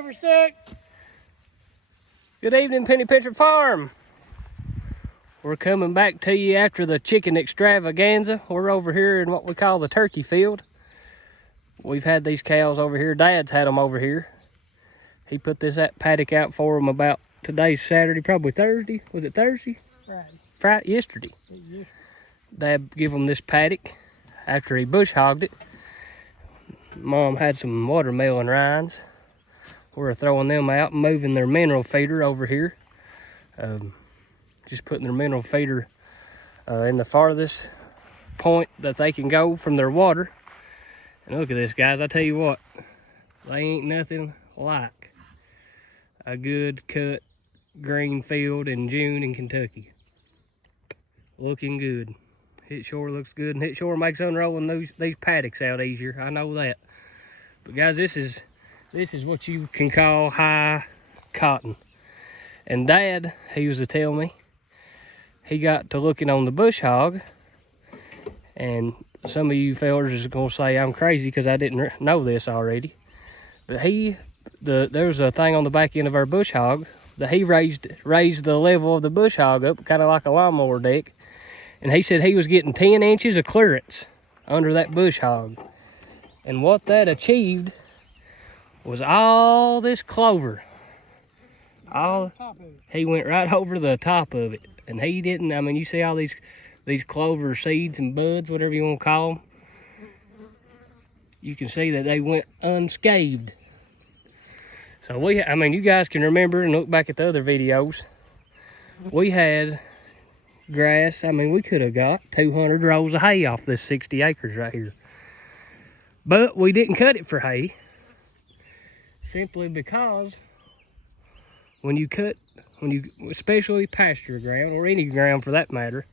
camera suck. Good evening, Penny Pincher Farm. We're coming back to you after the chicken extravaganza. We're over here in what we call the turkey field. We've had these cows over here. Dad's had them over here. He put this paddock out for them about today's Saturday, probably Thursday. Was it Thursday? Friday, yesterday. Yeah. Dad gave them this paddock after he bush hogged it. Mom had some watermelon rinds. We're throwing them out, moving their mineral feeder over here. Just putting their mineral feeder in the farthest point that they can go from their water. And look at this, guys. I tell you what, they ain't nothing like a good cut green field in June in Kentucky. Looking good. It sure looks good, and it sure makes unrolling these paddocks out easier. I know that. But guys, this is what you can call high cotton. And Dad, he was to tell me, he got to looking on the bush hog, and some of you fellas is gonna say I'm crazy because I didn't know this already. But there's a thing on the back end of our bush hog that he raised the level of the bush hog up, kind of like a lawnmower deck. And he said he was getting 10 inches of clearance under that bush hog. And what that achieved was all this clover. He went right over the top of it. And he didn't, I mean, you see all these clover seeds and buds, whatever you want to call them. You can see that they went unscathed. So I mean, you guys can remember and look back at the other videos. We had grass. I mean, we could have got 200 rows of hay off this 60 acres right here. But we didn't cut it for hay, simply because especially pasture ground, or any ground for that matter,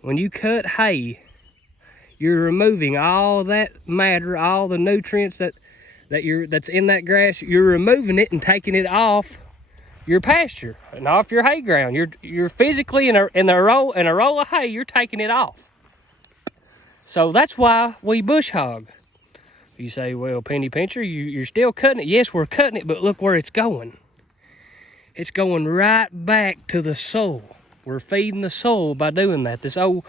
when you cut hay, you're removing all that matter, all the nutrients that's in that grass. You're removing it and taking it off your pasture and off your hay ground. You're physically in a roll of hay, you're taking it off. So that's why we bush hog. You say, well, Penny Pincher, you're still cutting it. Yes, we're cutting it, but look where it's going. It's going right back to the soil. We're feeding the soil by doing that. This old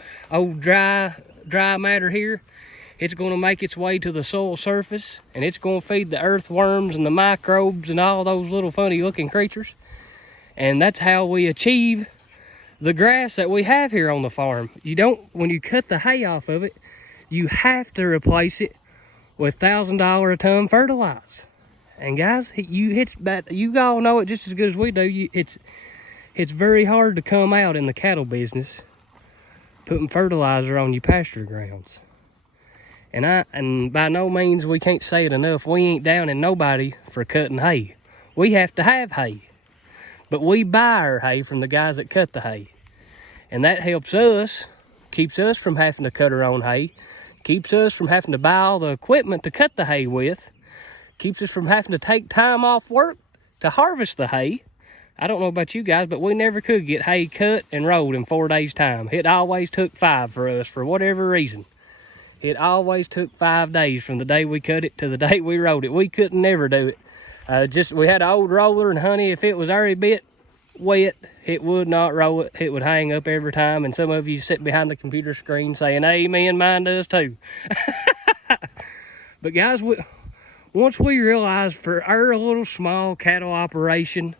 dry matter here, it's going to make its way to the soil surface, and it's going to feed the earthworms and the microbes and all those little funny looking creatures. And that's how we achieve the grass that we have here on the farm. When you cut the hay off of it, you have to replace it with $1,000 a ton fertilizer. And guys, you all know it just as good as we do. It's very hard to come out in the cattle business putting fertilizer on your pasture grounds. And by no means, we can't say it enough, we ain't downing nobody for cutting hay. We have to have hay. But we buy our hay from the guys that cut the hay. And that helps us, keeps us from having to cut our own hay, keeps us from having to buy all the equipment to cut the hay with, keeps us from having to take time off work to harvest the hay. I don't know about you guys, but we never could get hay cut and rolled in 4 days' time. It always took 5 for us, for whatever reason. It always took 5 days from the day we cut it to the day we rolled it. We couldn't never do it. We had an old roller, and honey, if it was already bit wet, it would not roll it. It would hang up every time, and some of you sit behind the computer screen saying, amen, mine does too. But guys, once we realized for our little small cattle operation,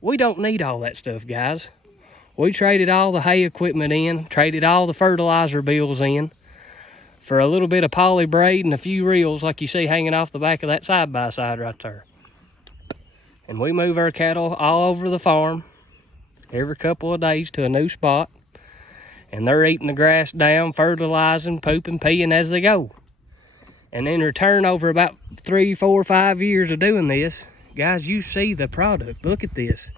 we don't need all that stuff, guys. We traded all the hay equipment in, traded all the fertilizer bills in for a little bit of poly braid and a few reels like you see hanging off the back of that side-by-side right there. And we move our cattle all over the farm every couple of days to a new spot. And they're eating the grass down, fertilizing, pooping, peeing as they go. And in return, over about 3, 4, 5 years of doing this, guys, you see the product. Look at this.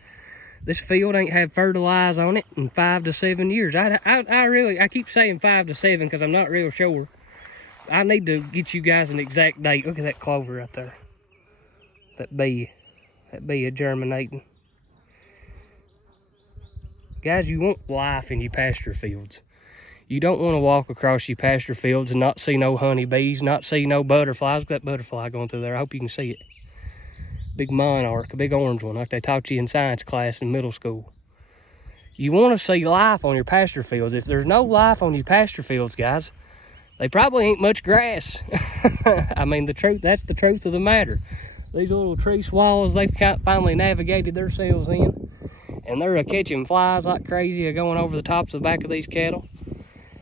This field ain't had fertilizer on it in 5 to 7 years. I keep saying 5 to 7 because I'm not real sure. I need to get you guys an exact date. Look at that clover right there. That bee is germinating. Guys, you want life in your pasture fields. You don't want to walk across your pasture fields and not see no honeybees, not see no butterflies. Look at that butterfly going through there. I hope you can see it. big monarch, a big orange one, like they taught you in science class in middle school. You want to see life on your pasture fields. If there's no life on your pasture fields, guys, they probably ain't much grass. I mean, that's the truth of the matter. These little tree swallows, they've finally navigated themselves in, and they're catching flies like crazy, going over the tops of the back of these cattle.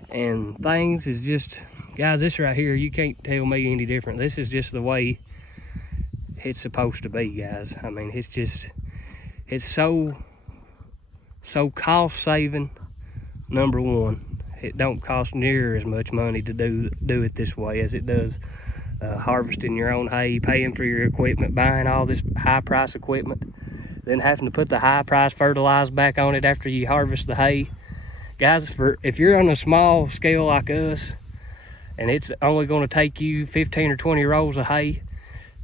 And things is just, guys, this right here, you can't tell me any different. This is just the way it's supposed to be, guys. I mean, it's so cost saving. Number one, it don't cost near as much money to do it this way as it does harvesting your own hay, paying for your equipment, buying all this high price equipment, then having to put the high price fertilizer back on it after you harvest the hay. Guys, if you're on a small scale like us, and it's only going to take you 15 or 20 rolls of hay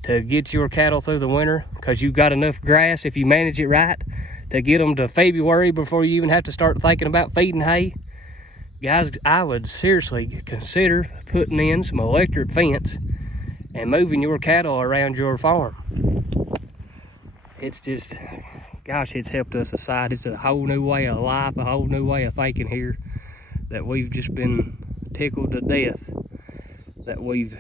to get your cattle through the winter, because you've got enough grass, if you manage it right, to get them to February before you even have to start thinking about feeding hay, guys, I would seriously consider putting in some electric fence and moving your cattle around your farm. It's just, gosh, it's helped us aside. It's a whole new way of life, a whole new way of thinking here, that we've just been tickled to death that we've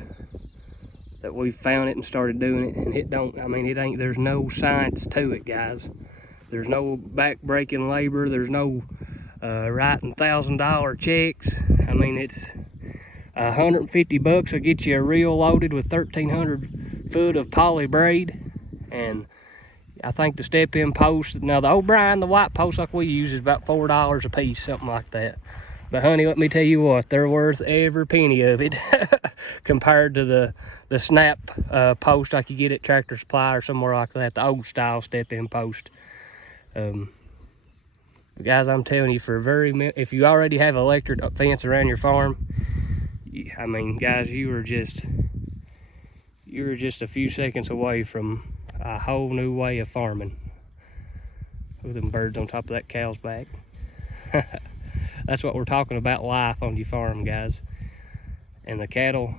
found it and started doing it. And there's no science to it, guys. There's no back-breaking labor. There's no writing $1,000 checks. I mean, it's $150 will get you a reel loaded with 1,300 foot of poly braid. And I think the step-in post, now the O'Brien, the white post like we use, is about $4 a piece, something like that. But honey, let me tell you what, they're worth every penny of it compared to the snap post like you get at Tractor Supply or somewhere like that, the old style step-in post. Guys, I'm telling you, if you already have electric fence around your farm, I mean, guys, you were just a few seconds away from a whole new way of farming. With them birds on top of that cow's back. That's what we're talking about, life on your farm, guys. And the cattle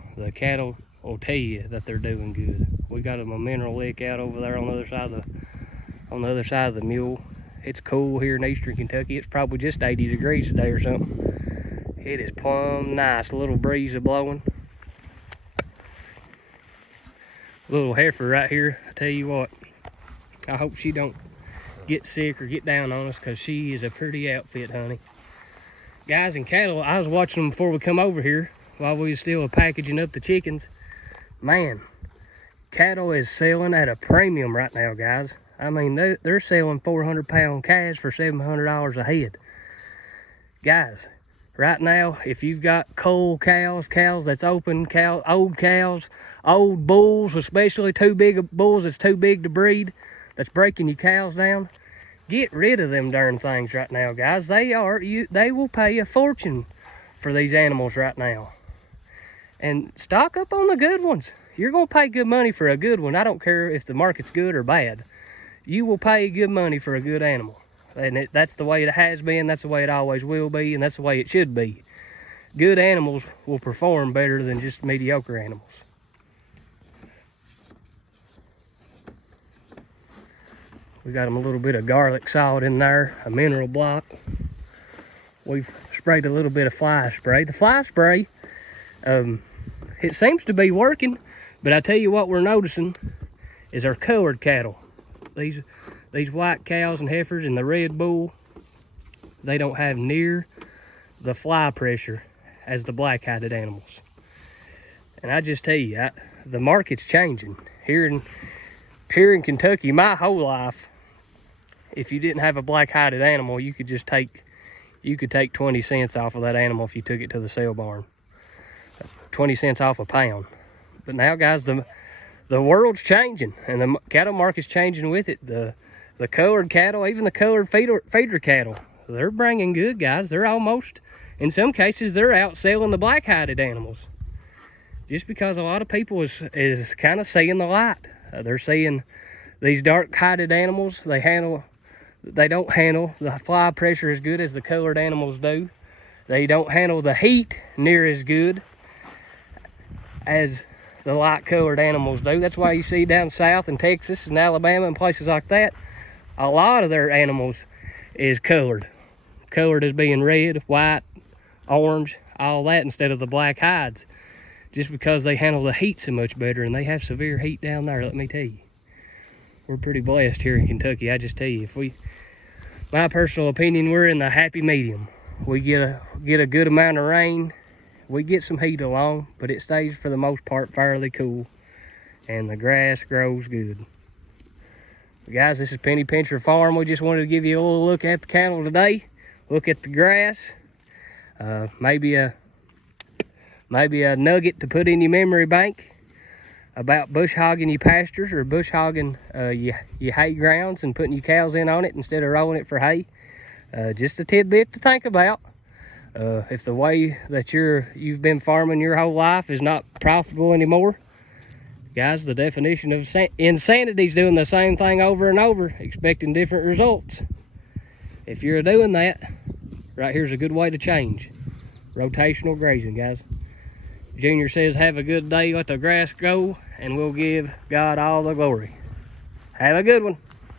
will tell you that they're doing good. We got them a mineral lick out over there on the other side of the mule. It's cool here in eastern Kentucky. It's probably just 80 degrees today or something. It is plumb nice. A little breeze is blowing. Little heifer right here, I tell you what, I hope she don't get sick or get down on us, because she is a pretty outfit, honey. Guys, and cattle, I was watching them before we come over here while we was still packaging up the chickens. Man, cattle is selling at a premium right now, guys. I mean, they're selling 400-pound calves for $700 a head. Guys, right now, if you've got cull cows that's open, old cows, old bulls, especially too big of bulls that's too big to breed, that's breaking your cows down, get rid of them darn things right now, guys. They will pay a fortune for these animals right now. And stock up on the good ones. You're going to pay good money for a good one. I don't care if the market's good or bad. You will pay good money for a good animal. And that's the way it has been, that's the way it always will be, and that's the way it should be. Good animals will perform better than just mediocre animals. We got them a little bit of garlic salt in there, a mineral block. We've sprayed a little bit of fly spray. The fly spray, it seems to be working, but I tell you what we're noticing is our colored cattle. These white cows and heifers and the red bull, they don't have near the fly pressure as the black-hided animals. And I just tell you, the market's changing. Here in Kentucky, my whole life, if you didn't have a black-hided animal, you could take 20 cents off of that animal if you took it to the sale barn. 20 cents off a pound. But now, guys, the world's changing, and the cattle market's changing with it. The colored cattle, even the colored feeder cattle, they're bringing good, guys. They're almost, in some cases, they're outselling the black-hided animals. Just because a lot of people is kind of seeing the light. They're seeing these dark-hided animals. They don't handle the fly pressure as good as the colored animals do. They don't handle the heat near as good as the light colored animals do. That's why you see down south in Texas and Alabama and places like that, a lot of their animals is colored. Colored as being red, white, orange, all that, instead of the black hides. Just because they handle the heat so much better, and they have severe heat down there, let me tell you. We're pretty blessed here in Kentucky. I just tell you, my personal opinion, we're in the happy medium. We get a good amount of rain. We get some heat along, but it stays for the most part fairly cool, and the grass grows good. But guys, this is Penny Pincher Farm. We just wanted to give you a little look at the cattle today. Look at the grass. Maybe a nugget to put in your memory bank about bush hogging your pastures, or bush hogging your hay grounds and putting your cows in on it instead of rolling it for hay. Just a tidbit to think about. If the way that you've been farming your whole life is not profitable anymore, guys, the definition of insanity is doing the same thing over and over, expecting different results. If you're doing that, right here's a good way to change. Rotational grazing, guys. Junior says, have a good day, let the grass grow, and we'll give God all the glory. Have a good one.